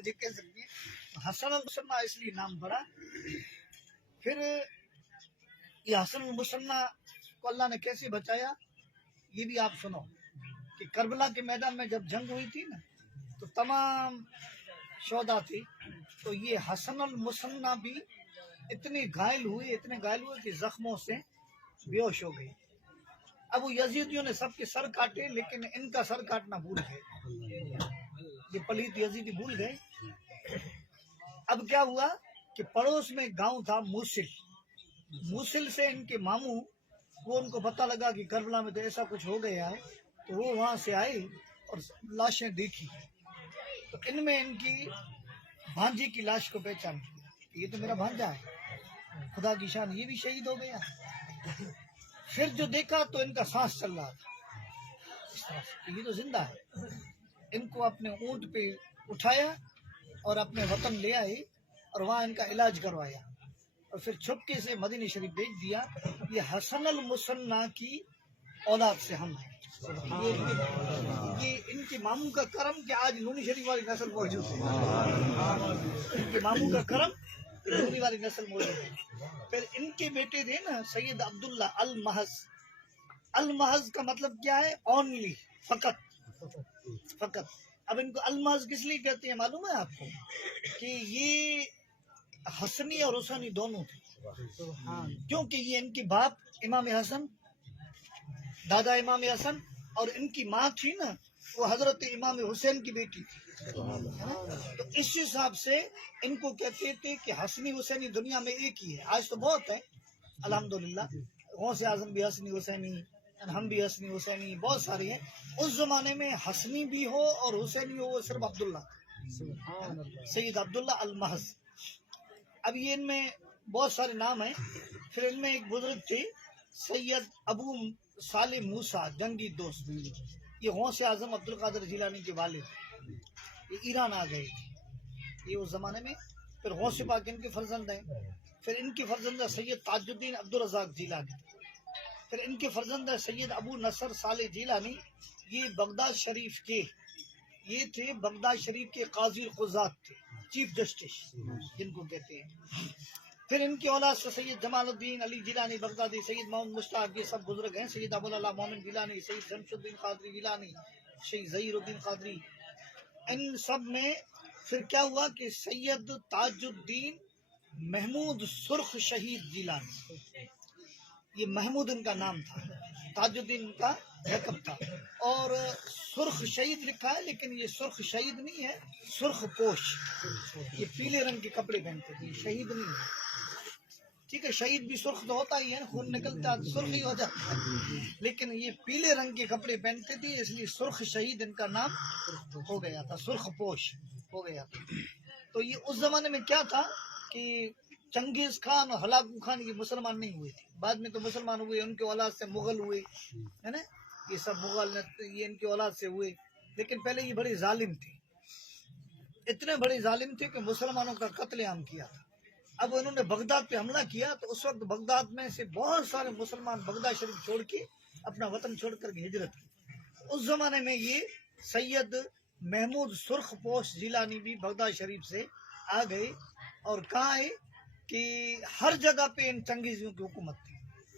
مجھے کہہ سکتی ہیں حسن المثنیٰ اس لیے نام پڑا. پھر یہ حسن المثنیٰ کو اللہ نے کیسے بچایا یہ بھی آپ سنو کہ کربلا کے میدان میں جب جنگ ہوئی تھی نا تو تمام شہداء تھی تو یہ حسن المثنیٰ بھی اتنے گھائل ہوئے کہ زخموں سے بے ہوش ہو گئے. اب وہ یزیدیوں نے سب کے سر کاٹے لیکن ان کا سر کاٹنا بھول گئے. یہ پلیت یزیدی بھول گئے. اب کیا ہوا کہ پڑوس میں گاؤں تھا موصل سے ان کے ماموں وہ ان کو پتہ لگا کہ کربلا میں تو ایسا کچھ ہو گیا ہے تو وہ وہاں سے آئے اور لاشیں دیکھی تو ان میں ان کی بھانجی کی لاش کو پہچان کی. یہ تو میرا بھانجا ہے, خدا کی شان, یہ بھی شہید ہو گیا. پھر جو دیکھا تو ان کا سانس چل رہا تھا اس طرح سے, یہ تو زندہ ہے. ان کو اپنے اونٹ پہ اٹھایا اور اپنے وطن لے آئے اور وہاں ان کا علاج کروایا اور پھر چھپکے سے مدینہ شریف بھیج دیا. یہ حسن المثنیٰ کی اولاد سے ہم ہیں. یہ ان کے ماموں کا کرم کہ آج نونی شریف والی نسل موجود ہے. ان کے ماموں کا کرم نونی والی نسل موجود ہے. پھر ان کے بیٹے تھے نا سید عبداللہ المحض کا مطلب کیا ہے؟ اونلی, فقط. اب ان کو المحض کس لیے کہتے ہیں معلوم ہے آپ کو کہ یہ حسنی اور حسینی دونوں تھے کیونکہ یہ ان کی باپ امام حسن, دادا امام حسن, اور ان کی ماں تھی نا وہ حضرت امام حسین کی بیٹی تھی. تو اس حساب سے ان کو کہتے تھے کہ حسنی حسینی دنیا میں ایک ہی ہے. آج تو بہت ہے الحمدللہ, غوث اعظم بھی حسنی حسینی, ہم بھی حسنی حسینی, بہت سارے ہیں. اس زمانے میں حسنی بھی ہو اور حسینی ہو وہ صرف عبداللہ, سید عبداللہ المحض. اب یہ ان میں بہت سارے نام ہیں. پھر ان میں ایک بزرگ تھے سید ابو صالح موسیٰ جنگی دوست, یہ غوث اعظم عبد القادر جیلانی کے والد, یہ ایران آ گئے تھے یہ اس زمانے میں. پھر غوث پاک ان کے فرزند ہیں. پھر ان کے فرزند سید تاج الدین عبدالرزاق جیلانی. پھر ان کے فرزند سید ابو نصر صالح جیلانی, یہ بغداد شریف کے یہ تھے, بغداد شریف کے قاضی القضات تھے, چیف جسٹس جن کو کہتے ہیں. پھر ان کی اولاد سے سید جمال الدین علی جیلانی بغدادی, سید محمد مشتاق, یہ سب بزرگ ہیں. سید ابو اللہ مومن جیلانی, سید شمس الدین قادری جیلانی, سید ظہیر الدین قادری. ان سب میں پھر کیا ہوا کہ سید تاج الدین محمود سرخ شہید جیلانی, یہ محمود ان کا نام تھا, تاج الدین ان کا لقب تھا, اور سرخ شہید لکھا ہے لیکن یہ سرخ شہید نہیں ہے, سرخ پوش. یہ پیلے رنگ کے کپڑے پہنتے تھے, شہید نہیں ہے. ٹھیک ہے, شہید بھی سرخ تو ہوتا ہی ہے, خون نکلتا ہے سرخ ہی ہو جاتا ہے, لیکن یہ پیلے رنگ کے کپڑے پہنتے تھے اس لیے سرخ شہید ان کا نام ہو گیا تھا, سرخ پوش ہو گیا تھا. تو یہ اس زمانے میں کیا تھا کہ چنگیز خان اور ہلاکو خان یہ مسلمان نہیں ہوئے تھے, بعد میں تو مسلمان ہوئے, ان کے اولاد سے مغل ہوئے, ہے نا, یہ سب مغل یہ ان کے اولاد سے ہوئے. لیکن پہلے یہ بڑے ظالم تھے, اتنے بڑے ظالم تھے کہ مسلمانوں کا قتل عام کیا تھا. اب انہوں نے بغداد پہ حملہ کیا تو اس وقت بغداد میں سے بہت سارے مسلمان بغداد شریف چھوڑ کے اپنا وطن چھوڑ کر کے ہجرت کی. اس زمانے میں یہ سید محمود سرخ پوش جیلانی بھی بغداد شریف سے آ گئے, اور کہاں آئے کہ ہر جگہ پہ ان چنگیزیوں کی حکومت تھی.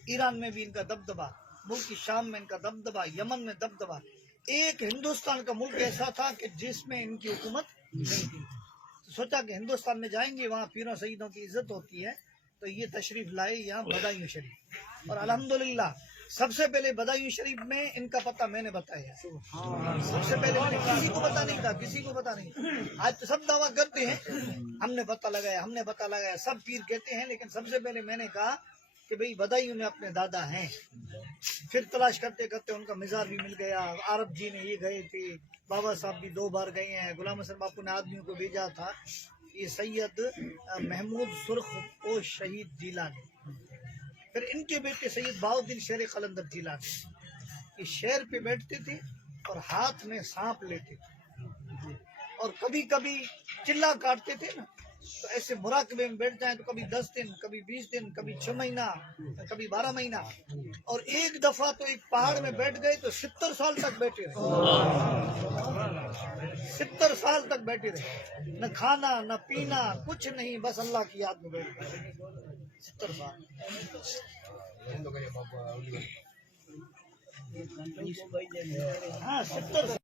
ایران میں بھی ان کا دبدبا, ملک شام میں ان کا دبدبا, یمن میں دبدبا. ایک ہندوستان کا ملک ایسا تھا کہ جس میں ان کی حکومت نہیں تھی. سوچا کہ ہندوستان میں جائیں گے وہاں پیروں سیدوں کی عزت ہوتی ہے, تو یہ تشریف لائے یہاں بدایوں شریف, اور الحمدللہ سب سے پہلے بدایوں شریف میں ان کا پتہ میں نے بتایا. سب سے پہلے میں نے کسی کو پتہ نہیں تھا, کسی کو پتہ نہیں. آج تو سب دعویٰ کرتے ہیں ہم نے پتہ لگایا, سب پیر کہتے ہیں, لیکن سب سے پہلے میں نے کہا کہ بھئی بدایوں میں اپنے دادا ہیں. پھر تلاش کرتے کرتے ان کا مزار بھی مل گیا. عرب جی نے یہ گئے تھے, بابا صاحب بھی 2 بار گئے ہیں, غلام حسن باپو نے آدمیوں کو بھیجا تھا. یہ سید محمود سرخ پوش شہید جیلانی. پھر ان کے بیٹے سید بہاؤالدین شیر قلندر جیلانی, یہ شیر پہ بیٹھتے تھے اور ہاتھ میں سانپ لیتے تھے, اور کبھی کبھی چلا کاٹتے تھے نا تو ایسے مراقبے میں بیٹھ جائیں تو کبھی 10 دن, کبھی 20 دن, کبھی 6 مہینہ, کبھی 12 مہینہ. اور ایک دفعہ تو ایک پہاڑ میں بیٹھ گئے تو 70 سال تک بیٹھے رہے. 70 سال تک بیٹھے رہے، نہ کھانا نہ پینا کچھ نہیں، بس اللہ کی یاد میں بیٹھے 70 سال. ہاں 70 سال.